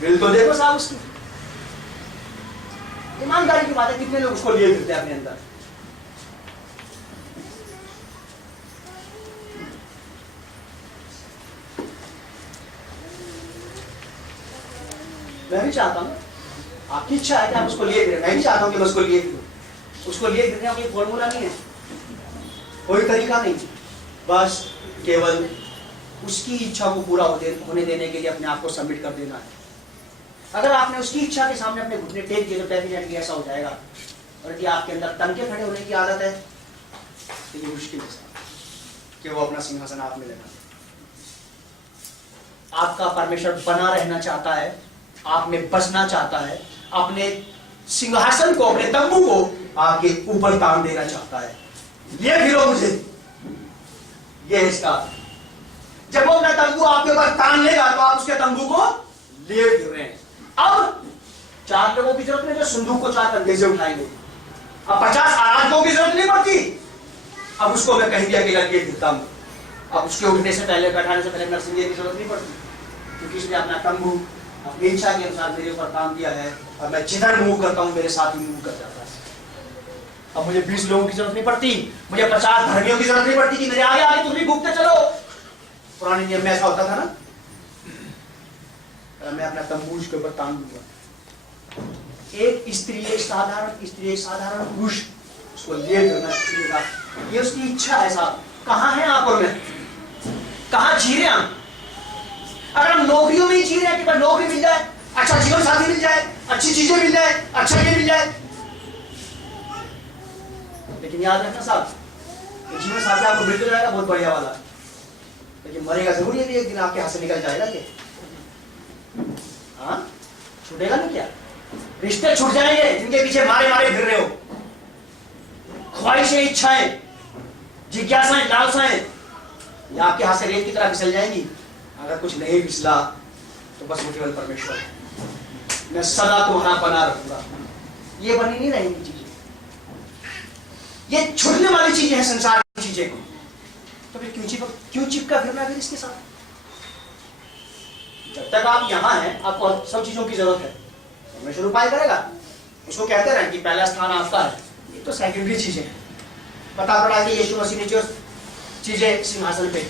बिल तो देखो साहब उसकी, ईमानदारी की बात है, कितने लोग उसको लिए फिरते हैं अपने अंदर। मैं भी चाहता हूँ, आपकी इच्छा है कि आप उसको लिए फिरें, मैं भी चाहता हूँ कि मैं उसको लिए फिरूं। उसको लिए फिरने का कोई फॉर्मूला नहीं है, कोई तरीका नहीं, बस केवल उसकी इच्छा को पूरा होने देने के लिए अपने आप को सबमिट कर देना है। अगर आपने उसकी इच्छा के सामने अपने घुटने टेक दिए तो डेफिनेटली ऐसा हो जाएगा। और यदि आपके अंदर तनके खड़े होने की आदत है तो ये मुश्किल है कि वो अपना सिंहासन आप में लेना। आपका परमेश्वर बना रहना चाहता है, आप में बसना चाहता है, अपने सिंहासन को, अपने तंबू को आपके ऊपर तान देना चाहता है। ये फिरो मुझे, ये है इसका। जब वो अपना तंबू आपके ऊपर तान लेगा तो आप उसके तंबू को लिए फिर रहे हैं। अब 4 लोगों की जरूरत नहीं जो संदूक को 4 कंधे से उठाएंगे। अब 50 आराधकों की जरूरत नहीं पड़ती। अब उसको मैं कहीं भी अकेला लिए फिरता हूं। अब उसके उठने से पहले, बैठाने से पहले नरसिंह की जरूरत नहीं पड़ती, क्योंकि इसने अपना तंबू अपनी इच्छा के अनुसार मेरे ऊपर काम किया है, और मैं जिधर मूव करता हूं मेरे साथ ही मूव कर जाता है। अब मुझे 20 लोगों की जरूरत नहीं पड़ती, मुझे 50 धर्मियों की जरूरत नहीं पड़ती कि मेरे आगे आगे तुम भी घूमते चलो। पुराने नियम में ऐसा होता था ना, मैं अपना तंबू उसके ऊपर तान दूंगा। एक स्त्री, एक साधारण पुरुष उसको लिए करना चाहिए। ये उसकी इच्छा है साहब। कहाँ है आप और मैं, कहाँ जी रहे हैं? अगर हम नौकरियों में ही जी रहे हैं कि नौकरी मिल जाए, अच्छा जीवन साथी मिल जाए, अच्छी चीजें मिल जाए, अच्छा ये मिल जाए, लेकिन याद रखना साहब, जीवन साथी आपको मिल तो जाएगा बहुत बढ़िया वाला, लेकिन मरेगा जरूर ये भी एक दिन आपके हाथ से निकल जाएगा। कि हाँ छूटेगा नहीं क्या? रिश्ते छूट जाएंगे जिनके पीछे मारे मारे फिर रहे हो। ख्वाहिशें, इच्छाएं, जिज्ञासाएं, लालसाएं ये आपके हाथ से रेत की तरह फिसल जाएंगी। अगर कुछ नहीं फिसला तो बस वो केवल परमेश्वर है। मैं सदा तुम्हारा बना रखूंगा। ये बनी नहीं रहेंगी चीजें, ये छूटने वाली चीजें हैं, संसार की चीजें। तो फिर क्यों चिपका फिरना फिर इसके साथ? जब तक आप यहां हैं, आपको सब चीजों की जरूरत है, परमेश्वर उपाय करेगा। उसको कहते रहे कि पहला स्थान आपका है, ये तो सेकेंडरी चीजें हैं। पता पड़ा कि यीशु मसीह ने जो चीजें सिंहासन पे,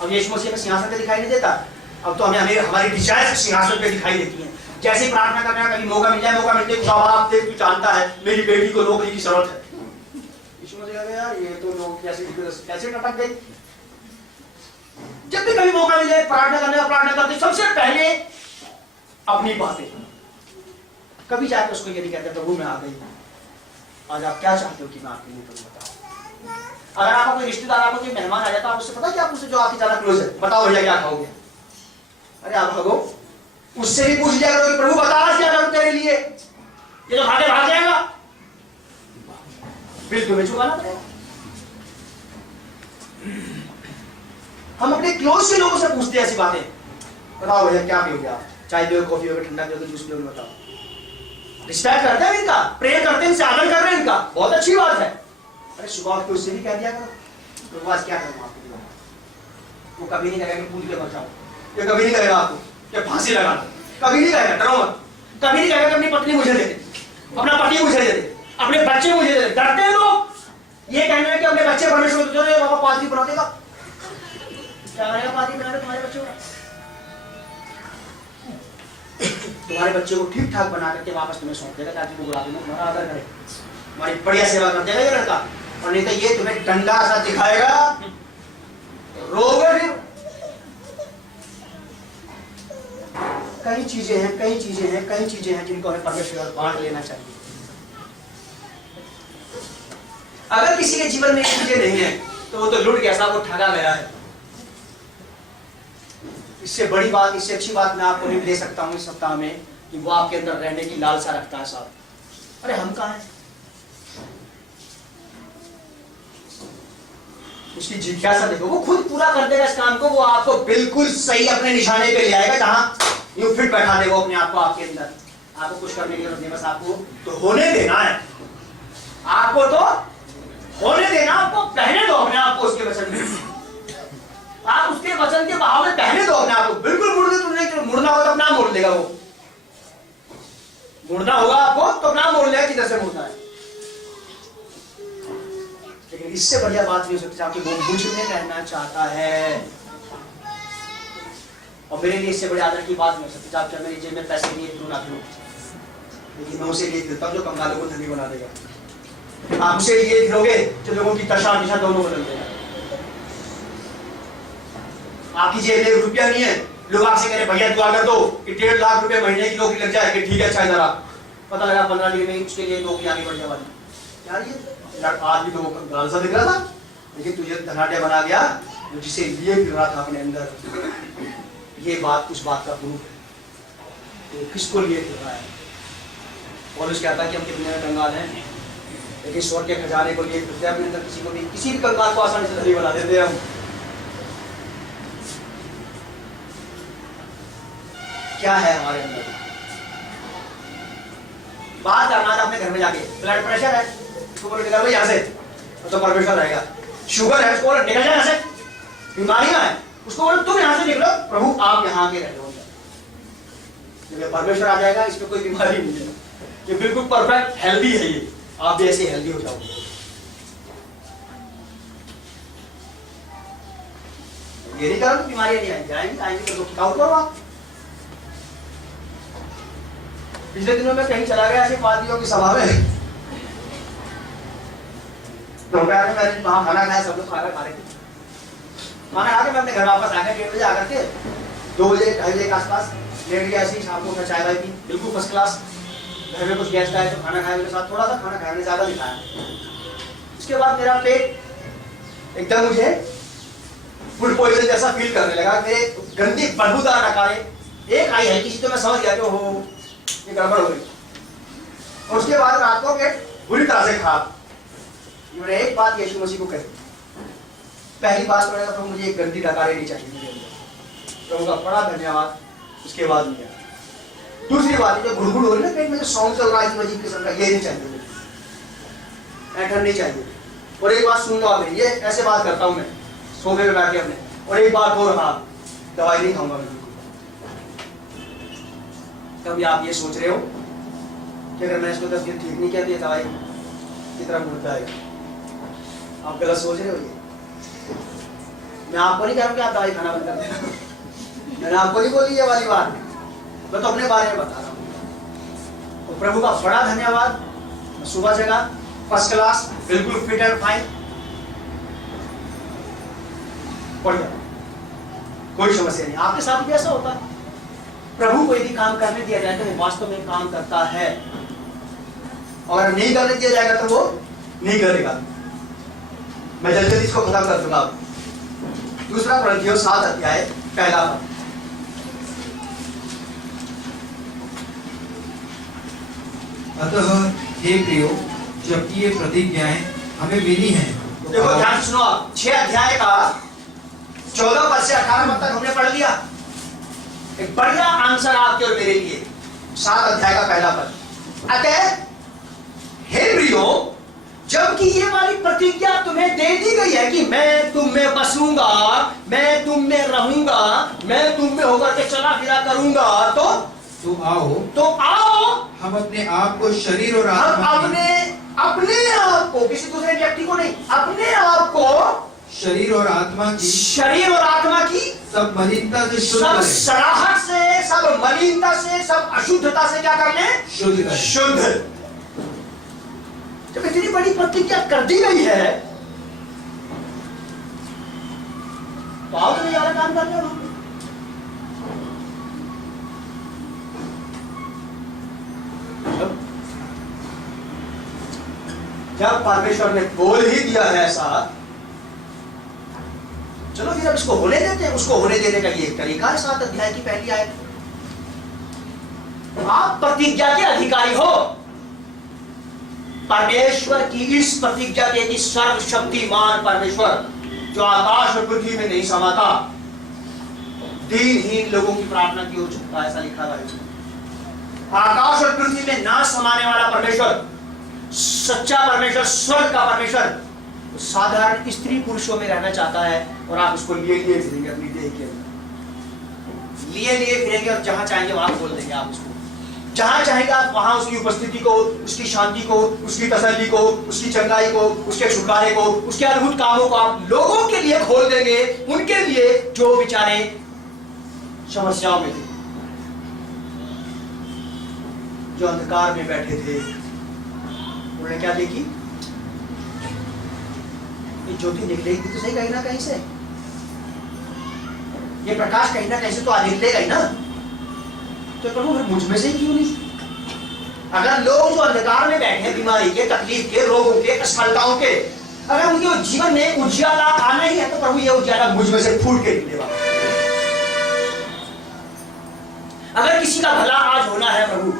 अब यीशु मसीह में सिंहासन पे दिखाई नहीं देता, अब तो हमें हमारी डिजायर सिंहासन पे दिखाई देती है। जैसे ही प्रार्थना करने का कभी मौका मिल जाए, मौका मिलते कुछ आप देख, तू जानता है मेरी बेटी को नौकरी की जरूरत है। यीशु मसीह कहा यार ये तो लोग कैसे नटक गई, प्रार्थना करते सबसे पहले अपनी बातें। कभी जाकर उसको ये नहीं कहते प्रभु मैं आ गई, आज आप क्या चाहते हो कि मैं आपके लिए करूं, बताओ। अगर आपका कोई रिश्तेदार, आपको कोई मेहमान आ जाता है, आप उससे पता क्या पूछते जो आपकी ज्यादा क्लोज है, बताओ भैया क्या खाओगे? अरे आप भागो, उससे भी पूछ लिया करो कि प्रभु बता आज क्या करूं तेरे लिए, ये तो भागे भाग जाएगा, बिल तुम्हें चुकाना पड़ेगा। हम अपने क्लोज के लोगों से पूछते हैं ऐसी बातें, बताओ भैया क्या पियोगे आप, चाय पियोगे, कॉफी पियोगे, ठंडा पियोगे, जूस पियोगे, बताओ। रिस्पेक्ट करते हैं इनका, प्रेयर करते हैं, इनसे आदर कर रहे हैं इनका, बहुत अच्छी बात है। अरे सुबह उठ के उससे भी कह दिया करो तो आज क्या करूँ आपके लिए, वो कभी नहीं कहेगा कि पूछ के मत जाओ, ये कभी नहीं कहेगा आपको कि फांसी लगा दो, कभी नहीं कहेगा, डरो मत, कभी नहीं कहेगा कि अपनी पत्नी मुझे दे दे, अपना पति मुझे दे दे, अपने बच्चे मुझे दे दे। डरते हैं लोग ये कहने में कि अपने बच्चे परमेश्वर को दे, बाबा पादरी बना देगा, क्या करेगा पादरी बना दे तुम्हारे बच्चों को, तुम्हारे बच्चे को ठीक ठाक बना करके वापस तुम्हें सौंप देगा ताकि वो बुढ़ापे में तुम्हारा आदर करे, तुम्हारी बढ़िया सेवा कर देगा ये लड़का। और नहीं तो ये तुम्हें डंडा सा दिखाएगा, रोगे फिर। कई चीजें हैं जिनको हमें परमेश्वर बांट लेना चाहिए। अगर किसी के जीवन में ये चीजें नहीं है तो वो तो लुट गया साहब, वो ठगा गया है। इससे बड़ी बात, इससे अच्छी बात मैं आपको नहीं दे सकता हूं इस सप्ताह में कि वो आपके अंदर रहने की लालसा रखता है साहब। अरे हम कहां हैं? उसकी जिज्ञासा देखो, वो खुद पूरा कर देगा इस काम को, वो आपको बिल्कुल सही अपने निशाने पे ले आएगा जहां यूं फिट बैठा देगा अपने आप को आपके अंदर। आपको कुछ करने की जरूरत नहीं, बस आपको तो होने देना है, आपको तो होने देना, आपको कहने दो अपने आप को उसके वचन में, आप उसके वचन के बहाव में कहने दो अपने आप को। बिल्कुल मुड़ना होगा तो अपना मोड़ लेगा, वो मुड़ना होगा आपको तो अपना मोड़ लेगा किधर से मुड़ना है। लेकिन इससे बढ़िया बात नहीं हो सकती आपकी, वो मुझ में रहना चाहता है। और मेरे लिए इससे बड़े आदर की बात नहीं हो सकती आप मेरी जेब में पैसे लिए क्यों ना क्यों, लेकिन मैं उसे लिए फिरता हूँ जो कंगालों को धनी बना देगा। आप उसे लिए फिरोगे जो लोगों की दशा दिशा दोनों बदल देगा। आपकी जेब में रुपया नहीं है, लोग आपसे कह रहे भैया दुआ कर दो कि 1.5 लाख रुपए महीने की नौकरी लग जाए, कि ठीक है अच्छा जरा, पता लगा 15 दिन में उसके लिए नौकरी आनी बढ़ने वाली। क्या ये आदमी तो गाल सा दिख रहा था, लेकिन तुझे धनाढ़ बना गया जिसे लिए फिर रहा था अपने अंदर। ये बात उस बात का प्रूफ है, तो किसको लिए फिर रहा है। और उसका कहता है कि हम कितने कंगाल हैं, लेकिन स्वर्ग के खजाने को लिए फिरते हैं अपने अंदर। किसी को भी, किसी भी कंगाल को आसानी से धनी बना देते हैं हम। क्या है हमारे अंदर? बात करना है अपने घर में जाके, ब्लड प्रेशर है उसको बोलो निकल भाई यहाँ से, तो परमेश्वर रहेगा। शुगर है उसको बोलो निकल जाए यहाँ से, बीमारियां है उसको बोलो तुम यहाँ से निकलो, प्रभु आप यहाँ आके रह लो। जब परमेश्वर आ जाएगा, इसमें कोई बीमारी नहीं है, ये बिल्कुल परफेक्ट हेल्दी है, ये आप भी ऐसे हेल्दी हो जाओगे। ये नहीं करो तो बीमारियां नहीं आएंगी, आएंगी तो क्या करो आप। पिछले दिनों में कहीं चला गया ऐसे पादरियों की सभा में, दोपहर में मैंने वहां खाना खाया, सब लोग खाना खा रहे थे। खाना खा के मैं अपने घर वापस आकर 1:30 बजे आकर के 2 बजे 2:30 बजे के आसपास लेट गया। ऐसी शाम को मैं चाय वाय पी, बिल्कुल फर्स्ट क्लास। घर में कुछ गेस्ट आए तो खाना खाया मेरे साथ, थोड़ा सा खाना खाया, मैंने ज्यादा नहीं खाया। उसके बाद मेरा पेट एकदम मुझे फूड पॉइजन जैसा फील करने लगा, मेरे गंदी बदबूदार नकारे एक आई है किसी, तो मैं समझ गया कि ओहो ये गड़बड़ हो गई। और उसके बाद रात को पेट बुरी तरह से खराब। मैंने एक बात यीशु मसीह को कही, पहली बात तो प्रभु मुझे एक गंदी डकारे नहीं चाहिए मेरे अंदर, प्रभु का बड़ा धन्यवाद। उसके बाद नहीं आया। दूसरी बात जो गुड़गुड़ हो रही है पेट में, जो सॉन्ग चल रहा है अजीब किस्म का, ये नहीं चाहिए, ऐठन नहीं चाहिए। और एक बात सुन लो आप, ये ऐसे बात करता हूँ मैं सोफे में बैठ के अपने, और एक बात हो रहा, दवाई नहीं खाऊंगा मैं। कभी आप ये सोच रहे हो कि अगर मैं इसको 10 दिन ठीक नहीं किया तो ये दवाई की तरह मुड़ता है? आप गलत सोच रहे हो। ये मैं आपको नहीं कह रहा हूं कि आप दवाई खाना बंद कर देना, मैंने आपको नहीं बोली ये वाली बात, मैं तो अपने बारे में बता रहा हूँ। तो प्रभु का बड़ा धन्यवाद, सुबह जगह फर्स्ट क्लास, बिल्कुल फिट एंड फाइन, बढ़िया, कोई समस्या नहीं। आपके साथ भी ऐसा होता है। प्रभु को यदि काम करने दिया जाए तो वो वास्तव में काम करता है, और नहीं करने दिया जाएगा तो वो नहीं करेगा। मैं जल्दी जल्दी इसको खत्म कर दूंगा। दूसरा कोरिन्थियों 7 अध्याय पहला पद। अतः हे प्रियो, जबकि ये प्रतिज्ञाएं हमें मिली हैं, देखो ध्यान से सुनो आप, 6 अध्याय का 14 पद से 18 पद तक हमने पढ़ लिया। एक बढ़िया आंसर आपके और मेरे लिए। 7 अध्याय का पहला पद। अतः हे प्रियो, जबकि ये वाली प्रतिज्ञा तुम्हें दे दी गई है कि मैं तुम में बसूंगा, मैं तुम में रहूंगा, मैं तुम में होकर के चला फिरा करूंगा, तो आओ हम अपने आप को शरीर और हम आत्मा अपने आप को, किसी दूसरे व्यक्ति को नहीं, अपने आप को शरीर और आत्मा की सब मलिनता से शुद्ध सब करें। सड़ाहट से, सब मलिनता से, सब अशुद्धता से क्या कर ले? शुद्ध करें। शुद्ध। जब इतनी बड़ी प्रतिज्ञा कर दी गई है तो आओ तो नहीं आ रहा काम करने वाला। जब परमेश्वर ने बोल ही दिया है ऐसा, चलो फिर अब इसको होने देते हैं। उसको होने देने का ये एक तरीका है। 7 अध्याय की पहली आयत। आप प्रतिज्ञा के अधिकारी हो। परमेश्वर की इस प्रतिज्ञा के कि सर्वशक्तिमान परमेश्वर जो आकाश और पृथ्वी में नहीं समाता, दीनहीन लोगों की प्रार्थना की ओर झुकता, ऐसा लिखा है। आकाश और पृथ्वी में ना समाने वाला परमेश्वर, सच्चा परमेश्वर, स्वर्ग का परमेश्वर साधारण स्त्री पुरुषों में रहना चाहता है, और आप उसको लिए लिए फिरेंगे अपनी देह के अंदर, लिए लिए फिरेंगे, और जहां चाहेंगे वहां खोल देंगे आप उसको। जहां चाहेंगे आप वहां उसकी उपस्थिति को, उसकी शांति को, उसकी तसल्ली को, उसकी चंगाई को, उसके छुटकारे को, उसके अद्भुत कामों को आप लोगों के लिए खोल देंगे, उनके लिए जो बेचारे समस्याओं में थे, जो अंधकार में बैठे थे। उन्होंने क्या देखी? ये ज्योति निकलेगी तो सही कहीं ना कहीं से, ये प्रकाश कहीं ना कहीं से तो आज निकलेगा ही ना। तो प्रभु फिर मुझ में से क्यों नहीं? अगर लोग जो अंधकार में बैठे हैं, बीमारी के, तकलीफ के, रोगों के, असफलताओं के, अगर उनके जीवन में उजियाला आना ही है तो प्रभु ये उजियाला मुझ में से फूट के निकलेगा। अगर किसी का भला आज होना है प्रभु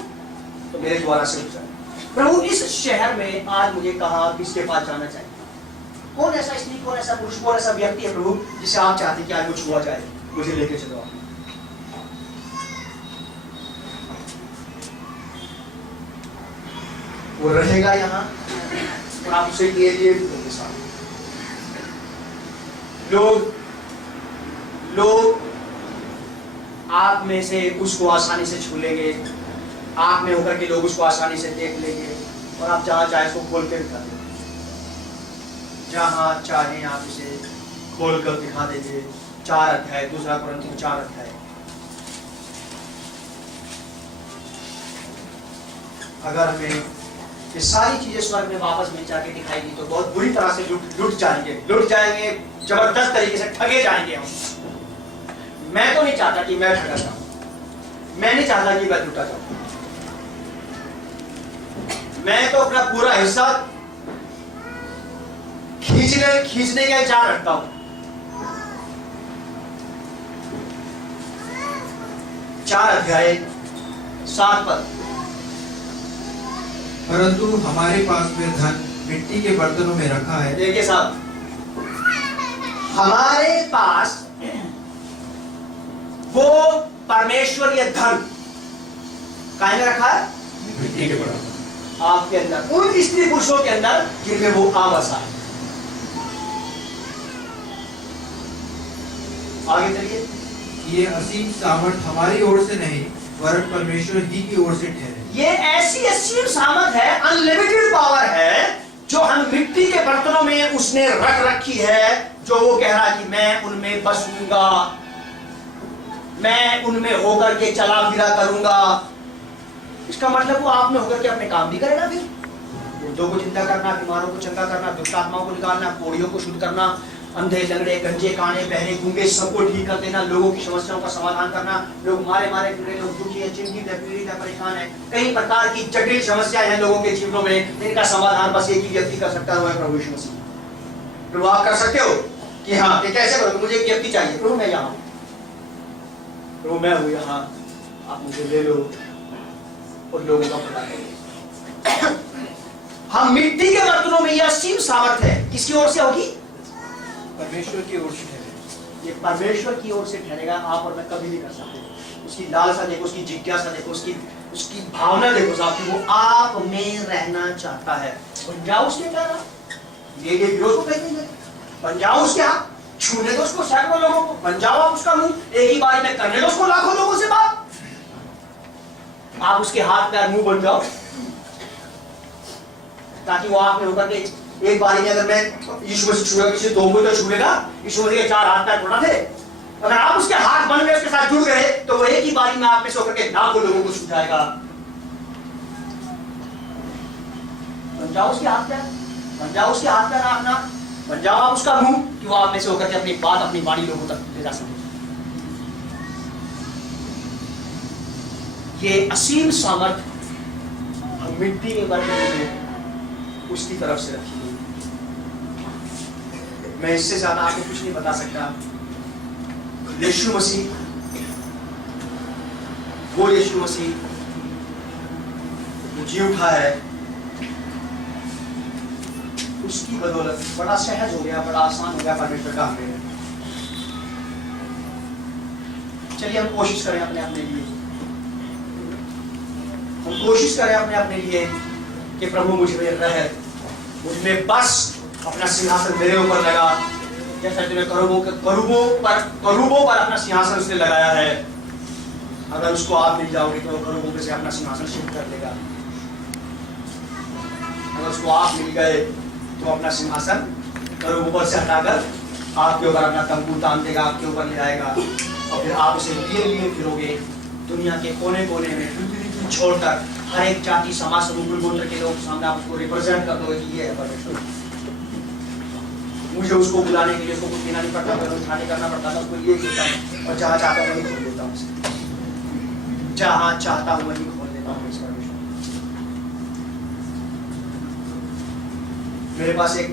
तो मेरे द्वारा से हो जाए। प्रभु इस शहर में आज मुझे कहा किसके पास जाना चाहिए? कौन ऐसा स्त्री, कौन ऐसा पुरुष, कौन ऐसा व्यक्ति है प्रभु जिसे आप चाहते कि आज कुछ हुआ जाए? मुझे लेके चलो। वो रहेगा यहाँ और आप उसे लिए लिए उनके साथ। लोग आप में से उसको आसानी से छू लेंगे, आप में होकर के लोग उसको आसानी से देख लेंगे, और आप जहां चाहे उसको खोल कर दिखा देंगे। जहां चाहे आप इसे खोल कर दिखा देंगे। 4 अध्याय, 2 कोरिन्थियों 4 अध्याय। अगर हमें ये सारी चीजें स्वर्ग में वापस मिल जाके दिखाई दी तो बहुत बुरी तरह से लुट जाएंगे, जबरदस्त तरीके से ठगे जाएंगे हम। मैं तो नहीं चाहता कि मैं ठगा जाऊं, मैं नहीं चाहता कि मैं लुटा जाऊं। मैं तो अपना पूरा हिस्सा खींचने का विचार रखता हूं। 4 अध्याय 7 पद। परंतु हमारे पास में धन मिट्टी के बर्तनों में रखा है। देखिए साहब, हमारे पास वो परमेश्वरीय धन काहे में रखा है? मिट्टी के बर्तन आपके अंदर, उन स्त्री पुरुषों के अंदर जिनमें वो आवासा है। आगे चलिए। ये असीम सामर्थ हमारी ओर से नहीं वरन परमेश्वर ही की ओर से ठहरे। ये ऐसी असीम सामर्थ है, अनलिमिटेड पावर है, जो हम मिट्टी के बर्तनों में उसने रख रखी है, जो वो कह रहा है कि मैं उनमें बसूंगा, मैं उनमें होकर के चला फिरा करूंगा। इसका मतलब वो आप में होकर के अपने काम भी करेगा। फिर मुर्दों को जिंदा करना, बीमारों को चंगा करना, दुष्ट आत्माओं को निकालना, कोढ़ियों को शुद्ध करना, अंधे, लंगड़े, गंजे, काने, बहरे, गूंगे सबको ठीक कर देना, लोगों की समस्याओं का समाधान करना। लोग मारे मारे फिर लोग दुखी है, चिंतित है, पीड़ित है, परेशान है, कई प्रकार की जटिल समस्याएं हैं लोगों के जीवनों में, इनका समाधान बस एक ही व्यक्ति कर सकता है, वह प्रभु यीशु मसीह। प्रभु आप कर सकते हो कि हाँ ये कैसे करोगे? मुझे एक व्यक्ति चाहिए, प्रभु मैं यहाँ हूँ, प्रभु मैं हूँ यहाँ, आप मुझे ले लो और लोगों का भला करो। हम मिट्टी के बर्तनों में यह असीम सामर्थ है, किसकी ओर से होगी? परमेश्वर की ओर से ठहरे। ये परमेश्वर की ओर से ठहरेगा, आप और मैं कभी नहीं कर सकते। उसकी लालसा देखो, उसकी जिज्ञासा देखो, उसकी भावना देखो साहब कि वो आप में रहना चाहता है। बन जाओ उसके क्या, ये विरोध को कहेंगे, बन जाओ उसके हाथ, छूने दो उसको सैकड़ों लोगों को, बन जाओ आप उसका मुंह, एक ही बारी में करने दो उसको लाखों लोगों से बात, आप उसके हाथ पैर मुंह बन जाओ, ताकि वो आप में होकर के एक बारी में, अगर मैं यीशु मसीह छूएगा, किसी दो को तो छूएगा, यीशु मसीह के 4 हाथ पैर थोड़ा थे, अगर आप उसके हाथ बन गए, उसके साथ जुड़ गए, तो वो एक ही बारी में आप में से होकर के लाखों लोगों को छू जाएगा। बन जाओ उसके हाथ पैर, बन जाओ उसके हाथ पैर अपना, बन जाओ आप उसका मुंह, कि वो आप में से होकर के अपनी बात, अपनी वाणी लोगों तक ले जा सके। ये असीम सामर्थ हम मिट्टी के बर्तन में उसकी तरफ से रखी हुई। मैं इससे ज्यादा आपको कुछ नहीं बता सकता। यीशु मसीह, वो यीशु मसीह जो जी उठा है, उसकी बदौलत बड़ा सहज हो गया, बड़ा आसान हो गया परमेश्वर का हमें। चलिए हम कोशिश करें अपने लिए, हम कोशिश करें अपने लिए कि प्रभु मुझ में रहे, मुझ में बस, अपना सिंहासन मेरे ऊपर लगा, जैसा तुमने करूबों पर अपना सिंहासन उसने लगाया है। अगर उसको आप मिल जाओगे तो करूबों पे से अपना सिंहासन शिफ्ट कर देगा। अगर उसको आप मिल गए तो अपना सिंहासन करूबों पर से हटाकर आपके ऊपर अपना तंबू तान देगा, आपके ऊपर ले आएगा, और फिर आप उसे लिए लिए फिरोगे दुनिया के कोने कोने में, छोड़कर हर एक जाति, समाज, समूह, गोत्र के लोग सामने आप उसको रिप्रेजेंट कर दोगे कि ये है परमेश्वर। मुझे उसको बुलाने के लिए उसको कुछ देना नहीं पड़ता, मैं उठाने करना पड़ता था, उसको ये देता हूँ, और जहाँ चाहता हूँ वहीं खोल देता हूँ उसे, जहाँ चाहता हूँ वहीं खोल देता हूँ इस परमेश्वर। मेरे पास एक